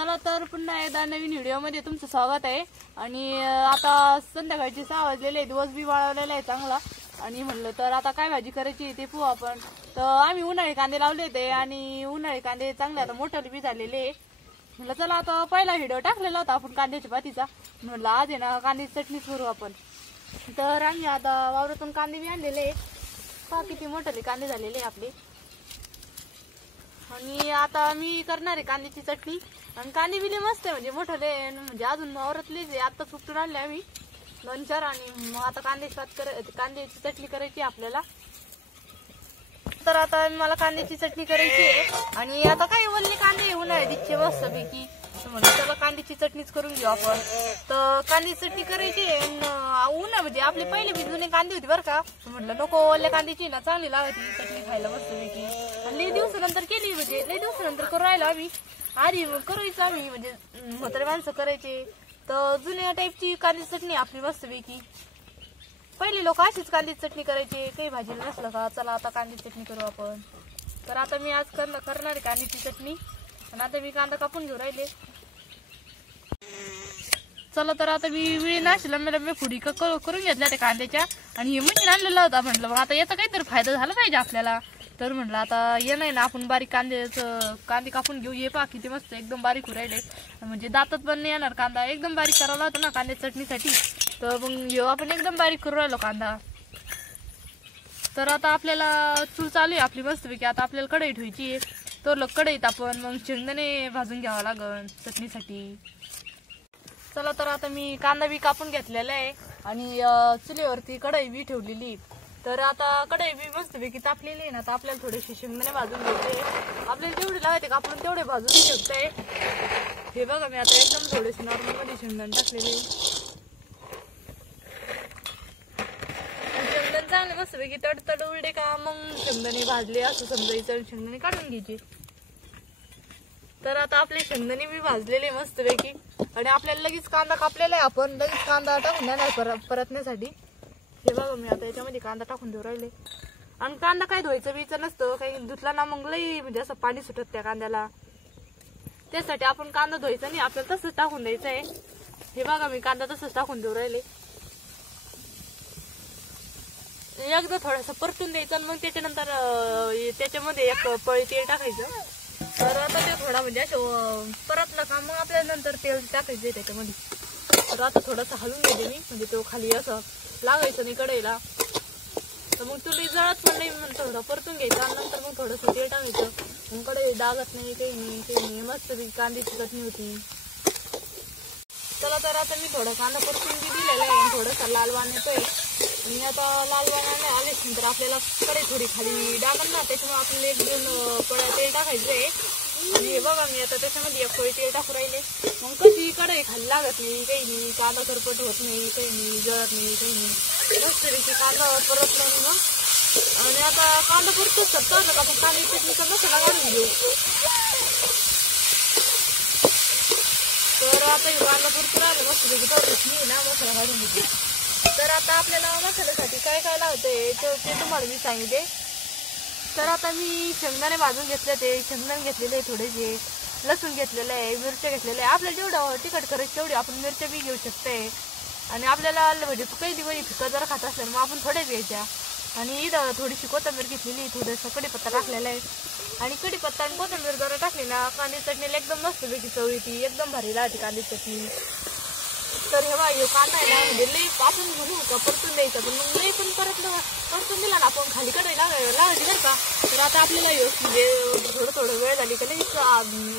चला तर पुन्हा एकदा नवीन व्हिडिओमध्ये तुमचं स्वागत आहे। आणि आता संध्याकाळचे 6 वाजलेले, दिवस बी वाळवलेला आहे चांगला। आणि म्हणलं तर आता काय भाजी करायची ते पाहू आपण। तर आम्ही उन्हाळी कांदे लावले होते आणि उन्हाळी कांदे चांगले आता मोठे बी झालेले। म्हणलं चला आता पहिला व्हिडिओ टाकलेला होता आपण कांद्याच्या पातीचा, म्हणलं आज आहे ना कांद्याची चटणी करू आपण। तर आम्ही आता वावरातून कांदे बी आणलेले, पहा किती मोठे कांदे झालेले आपले। आणि आता मी करणार आहे कांद्याची चटणी। आणि कांदे बिले मस्त आहे, म्हणजे मोठे म्हणजे अजून वावरातलेच आता सुकटून आणले आम्ही 2-4। आणि मग आता कांद्याची चटणी करायची आपल्याला। तर आता मला कांद्याची चटणी करायची आहे। आणि आता काय वल्ले कांदे उन्हाळ्याचे मस्त पैकी, म्हणलं चला कांद्याची चटणीच करून घेऊ आपण। तर कांद्याची चटणी करायची उन्हा म्हणजे आपले पहिले बी जुने कांदे होते बरं का, म्हटलं नको वल्ल्या कांद्याची ना चांगली लागते चटणी खायला मस्त पैकी। आणि लई दिवसानंतर केली, म्हणजे लई दिवसानंतर करू राहिलो आम्ही। आधी करायचं आम्ही म्हणजे म्हातारे माणसं करायचे, तर जुन्या टाईपची कांद्याची चटणी आपली मस्त पैकी। पहिले लोक अशीच कांद्याची चटणी करायचे, काही भाजीला नसलं का चला आता कांद्याची चटणी करू आपण। तर आता मी आज करणार आहे कांद्याची चटणी। आणि आता मी कांदा कापून घेऊ राहिले। चला तर आता मी विळी नाशी लंबे फुडी करून घेतल्या त्या कांद्याच्या। आणि हे मशीन आणलेलं होता, म्हटलं मग आता याचा काहीतरी फायदा झाला पाहिजे आपल्याला। तर म्हटलं आता ये नाही ना आपण बारीक कांदे कापून घेऊ। ये पहा किती मस्त एकदम बारीक होऊ राहिले, म्हणजे दातात पण नाही येणार। कांदा एकदम बारीक करावा होता ना कांद्याच्या चटणीसाठी, तर मग आपण एकदम बारीक करू राहिलो कांदा। तर आता आपल्याला चूल चालू आहे आपली मस्तपैकी। आता आपल्याला कढई ठेवायची आहे, तर कढईत आपण मग शेंगदाणे भाजून घ्यावं लागल चटणीसाठी। चला तर आता मी कांदा बी कापून घेतलेला आहे आणि चुलीवरती कढई बी ठेवलेली। तर आता कढई बी मस्तपैकी तापलेली आहे ना, तर आपल्याला थोडेसे शेंगदाणे भाजून घ्यायचे। आपल्याला जेवढे लावायचे का आपण तेवढे भाजून घेतोय। हे बघा मी आता एकदम थोडेसे नॉर्मल मध्ये शेंगदाणे टाकलेले। शेंगदाणे चांगले मस्तपैकी तडतड उलटे का मग शेंगदाणे भाजले असं समजायचं, शेंगदाणे काढून घ्यायचे। तर आता आपले शेंगदाणे बी भाजलेले मस्तपैकी। आणि आपल्याला लगेच कांदा कापलेला आहे, आपण लगेच कांदा टाकून देणार परतण्यासाठी। हे बघा मी आता याच्यामध्ये कांदा टाकून देऊ राहिले। आणि कांदा काय धुवायचं बीचं नसतं, काही धुतला ना मग लई म्हणजे असं पाणी सुटत त्या कांद्याला। त्यासाठी आपण कांदा धुवायचा नाही, आपल्याला तसंच टाकून द्यायचं आहे। हे बघा मी कांदा तसंच टाकून देऊ राहिले। एकदा थोडंसं परतून द्यायचं आणि मग त्याच्यानंतर त्याच्यामध्ये एक पळी तेल टाकायचं। तर आता ते थोडा म्हणजे असं परतलं का मग आपल्याला नंतर तेल टाकायचं त्याच्यामध्ये। तर आता थोडंसं हलवून घेते मी, म्हणजे तो खाली असं लागायचं नाही कढईला। तर मग तुला जळत पण नाही, मग थोडं परतून घ्यायचं आणि नंतर मग थोडंसं तेल टाकायचं। मग कढई डागत नाही, काही नाही मस्त कांद्याची चटणी होती। चला तर आता मी थोडं कांदा परतून बी दिलेला आहे, थोडंसं लाल वाण येतोय। आणि आता लाल वाणाने आले नंतर आपल्याला कढई थोडी खाली डागन ना, त्याच्यामुळे आपल्याला 1-2 पळ्या तेल टाकायचं आहे। आणि हे बघा मी आता त्याच्यामध्ये 1 पळी तेल टाकू राहिले। मग कशी कढई खाली लागत नाही, काही नाही, कांदा करपट होत नाही, काही नाही, जळत नाही, काही नाही, मस्तपैकी कांदा परतला नाही मग। आणि आता कांदा परतून करतो आपण कांद्याची चटणीचा मसाला काढून घेऊ। तर आता कांदा परतून राहिला मस्तपैकी मी ना मसाला काढून घेते। तर आता आपल्याला मसाल्यासाठी काय काय लागतंय ते तुम्हाला मी सांगितले। तर आता मी शेंगदाणे भाजून घेतले, ते शेंगदाणे घेतलेले थोडेसे, लसूण घेतलेलं आहे, मिरच्या घेतलेल्या आहे। आपल्याला जेवढं तिखट करायचं तेवढी आपण मिरच्या बी घेऊ शकते। आणि आपल्याला म्हणजे काही दिवशी फिका जर खात असेल मग आपण थोड्या घ्यायच्या। आणि इथं थोडीशी कोथिंबीर घेतलेली, थोडंसं कढीपत्ता टाकलेला आहे। आणि कढीपत्ता आणि कोथिंबीर जरा टाकली ना कांद्याची चटणीला एकदम मस्तपैकी चव येते, एकदम भारी लागते कांद्याची चटणी। तर हे बघा कांदा आहे ना, म्हणजे लई आपण म्हणू का परतून द्यायचं, पण मग लई पण परतून दिला ना आपण खाली कढई लावायची बरं का। तर आता आपल्याला म्हणजे थोडं वेळ झाली का लगेच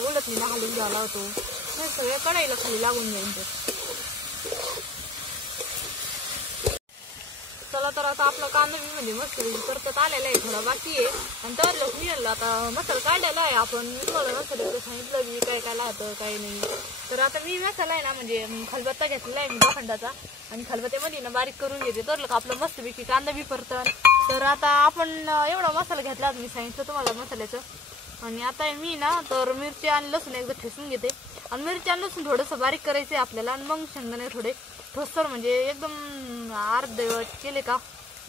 उलट नाही ना हालून घ्यायला होतो, सगळ्या कढईला खाली लागून द्यायचं। चला तर आता आपला कांदा बी म्हणजे मस्त परतत आलेला आहे, थोडा बाकी आहे। आणि तर लोक मिळालं आता मसाला काढलेला आहे आपण। मी तुम्हाला मसाल्याचं सांगितलं मी काय काय लागतं काय नाही। तर आता मी मसाला आहे ना म्हणजे खलबत्ता घेतलेला आहे मी लोखंडाचा, आणि खलबत्त्यामध्ये ना बारीक करून घेते, तर लोक आपलं मस्तपैकी कांदा बी परतन। तर आता आपण एवढा मसाला घेतला मी सांगितलं तुम्हाला मसाल्याचं। आणि आता मी ना तर मिरची आणि लसूण एकदा ठेचून घेते। आणि मिरची आणि लसूण थोडंसं बारीक करायचं आहे आपल्याला। आणि मग शेंगदाणे थोडे ठोसर म्हणजे एकदम अर्धवट केले का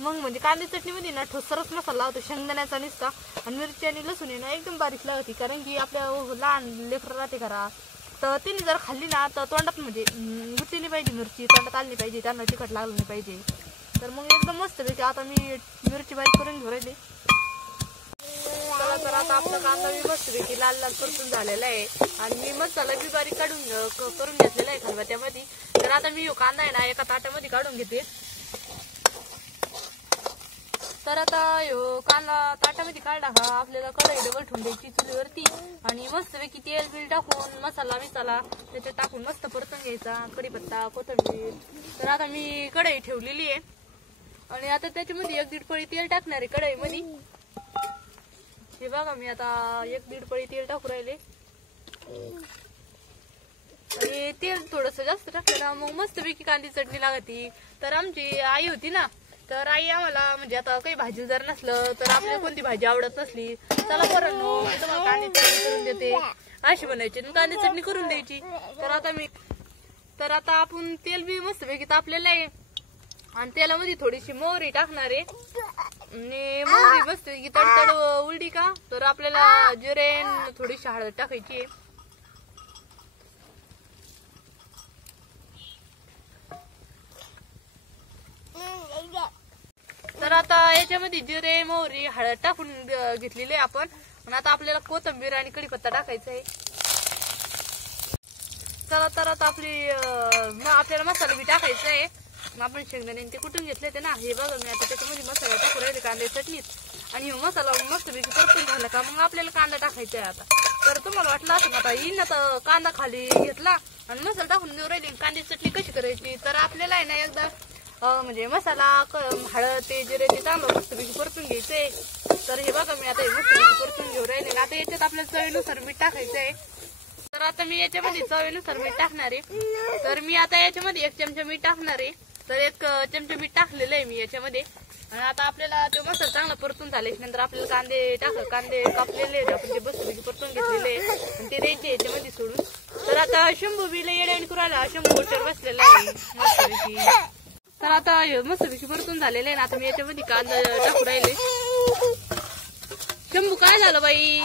मग म्हणजे कांदा चटणीमध्ये ना ठोसरच मसाला होतो शेंगदाण्याचा निसता। आणि मिरची आणि लसूण आहे ना एकदम बारीक लागते, कारण की आपल्या लहान लेकरं राहते घरात, तर तिने जर खाल्ली ना तर तोंडात म्हणजे गुटली नाही पाहिजे, मिरची तोंडात आली नाही पाहिजे, त्यांना तिखट लागलं नाही पाहिजे. तर मग एकदम मस्त पैकी आता मी मिरची बारीक करून घेऊ राहिली. तर आता आपला कांदा मी मस्तपैकी लाल लाल परतून झालेला आहे आणि मी मसाला बी बारीक करून घेतलेला आहे खलबत्त्यामध्ये. तर आता मी कांदा आहे ना एका ताटामध्ये काढून घेते. तर आता कांदा ताटामध्ये काढला का आपल्याला कढई डबल ठेवून द्यायची चुलीवरती आणि मस्तपैकी तेल बिल टाकून मसाला त्याच्यात टाकून मस्त परतून घ्यायचा, कढीपत्ता कोथिंबीर. तर आता मी कढई ठेवलेली आहे आणि आता त्याच्यामध्ये 1-1.5 पळी तेल टाकणार आहे कढईमध्ये. हे बघा मी आता 1-1.5 पळी तेल टाकू राहिले आणि तेल थोडस जास्त टाकलं ना मग मस्तपैकी कांदी चटणी लागती. तर आमची आई होती ना, तर आई आम्हाला म्हणजे आता काही भाजी जर नसलं तर आपल्याला कोणती भाजी आवडत नसली, चला बरं मी तुम्हाला कांदी चटणी करून देते अशी बनायची आणि कांदी चटणी करून द्यायची. तर आता आपण तेल बी मस्तपैकी तापलेलं आहे आणि तेलामध्ये थोडीशी मोहरी टाकणार आहे आणि मोहरी मस्तपैकी तडतड उलटी का तर आपल्याला जिरे थोडीशी हळद टाकायची आहे. तर आता याच्यामध्ये जिरे मोहरी हळद टाकून घेतलेली आहे आपण आणि आता आपल्याला कोथिंबीर आणि कढीपत्ता टाकायचा आहे. चला तर आता आपल्याला मसाला बी टाकायचा आहे. आपण शेंगदाणे ते कुठून घेतले ते ना, हे बघा मी आता त्याच्यामध्ये मसाला टाकू राहिले कांदा चटणीत आणि मसाला मस्तपैकी परतून झाला का मग आपल्याला कांदा टाकायचा आहे. आता तर तुम्हाला वाटलं असं आता येईन आता कांदा खाली घेतला आणि मसाला टाकून देऊ राहिली कांद्याची चटणी कशी करायची. तर आपल्याला आहे ना एकदा म्हणजे मसाला हळद ते जिरे ते चांगलं मस्तपैकी परतून घ्यायचंय. तर हे बघा मी आता हे मस्तपैकी परतून घेऊ राहिले. आता याच्यात आपल्याला चवीनुसार मीठ टाकायचं आहे. तर आता मी याच्यामध्ये चवीनुसार मीठ टाकणार आहे. तर मी आता याच्यामध्ये 1 चमचा मीठ टाकणार आहे. तर 1 चमचा मीठ टाकलेलं आहे मी याच्यामध्ये आणि आता आपल्याला तो मसाला चांगला परतून झाल्याच्या नंतर आपल्याला कांदे कापलेले आहेत आपण ते मस्तपैकी परतून घेतलेले आणि ते द्यायचे याच्यामध्ये सोडून. तर आता शंभू बी येड्याने करायला शंभू गोष्टीवर बसलेला आहे मस्तपैकी. तर आता मस्तपैकी परतून झालेलं आहे ना, आता मी याच्यामध्ये कांदा टाकू राहिले. शंभू काय झालं बाई,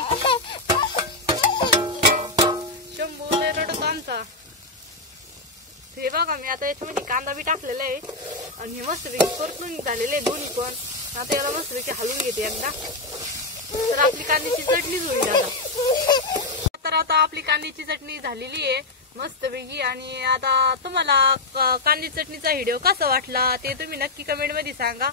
शंभू लय रडतो आमचा. हे बघा मी आता याच्यामध्ये कांदा बी टाकलेला आहे आणि हे मस्तपैकी परतून झालेले आहे दोन्ही पण. आता याला मस्तपैकी हलवून घेते एकदा. तर आपली कांद्याची चटणीच होईल आता. तर आता आपली कांद्याची चटणी झालेली आहे मस्तपैकी आणि आता तुम्हाला कांदी चटणीचा व्हिडिओ कसा वाटला ते तुम्ही नक्की कमेंट मध्ये सांगा.